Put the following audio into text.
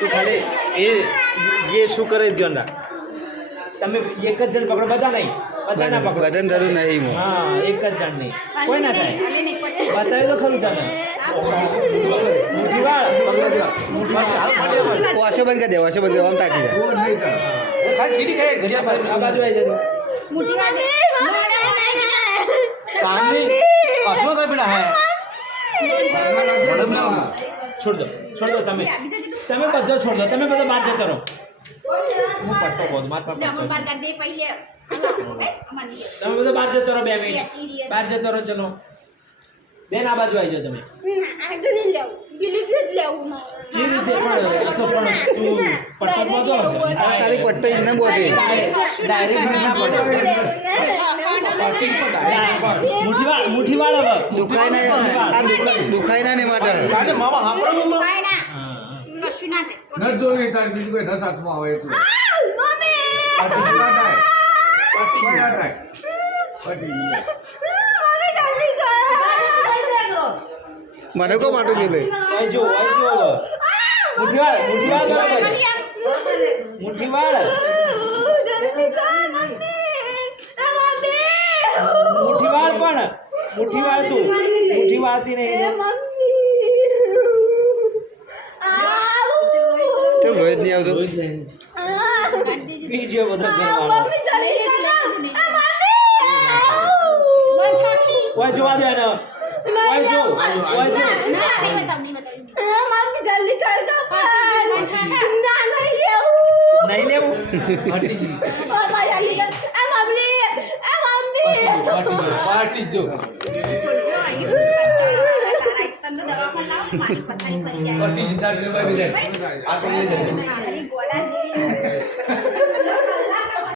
તું ખાલી એ શું કરે ધ્યાન રાખ. તમે એક જ જણ પકડો, બધા નહીં, બધા ના પકડો. બધાને જરૂર નહીં હું. હા, એક જ જણ નહીં, કોઈ ના થાય. બતાવી તો ખરું તમે. મુઠ્ઠી વાળ વાસો બંધ કરી દે, વાસો બંધ કરી દે, આમ તાકી જાય. આ બાજુ આવી જાય. સામે છોડ દો તમે બધો છોડ દો, તમે બધો બહાર જતો રહો. હું પટ્ટો બોલ માર પર તમે બધો બહાર જતો રહો. 2 મિનિટ બહાર જતો રહો. ચલો બેન આ બાજુ આવી જાઓ તમે. જે રીતે પણ તો પણ તું પટ્ટો બોધો ખાલી પટ્ટો ઇન્ને બોધે ડાયરેક્ટ ના પડે. મુઠ્ઠી વાળ હવે દુખાય ના, આ દુખાય ના ને માટે મને કો માટું કીધે જો મુઠ્ઠી વાળ બરાબર. મુઠ્ઠી વાળ પણ મુઠ્ઠી વાળ તું મુઠ્ઠી વાળતી નહીં. તો રોહિત નહીં આવતો. બીજો બધો કરવાનો. ઓય જોવા દે ને. ઓય જો નહીં લેવું. પાર્ટી જો દવાખાના